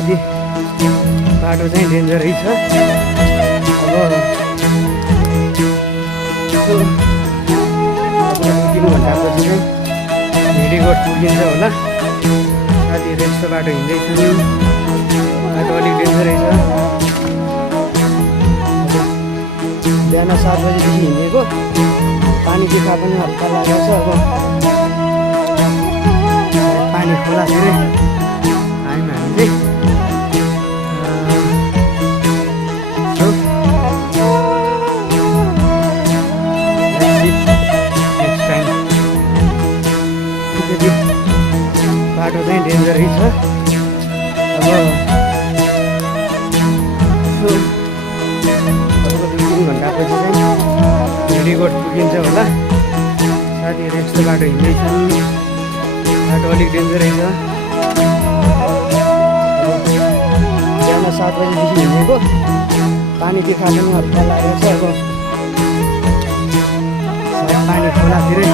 अलिकति बाटो चाहिँ डेन्जरै छ। अब 3 घन्टापछि चाहिँ भेडीगढ पुगिन्छ होला। साथीहरू यस्तो बाटो हिँड्दैछन्, बाटो अलिक डेन्जरै छ। बिहान 7 बजीदेखि हिँडेको, पानी तिखा पनि हल्का लागेको छ। अब पानी खोलातिरै आयौँ हामी चाहिँ। नेक्स्ट टाइम बाटो चाहिँ डेन्जरै छ। अब 2-3 घन्टापछि चाहिँ भेडीगढ पुगिन्छ होला। साथीहरू यस्तो बाटो हिँड्दैछन्, बाटो अलिक डेन्जरै छ। बिहान 7 बजीदेखि हिँडेको, पानी तिखा पनि हल्का लागेको छ। अब पानी खोलातिरै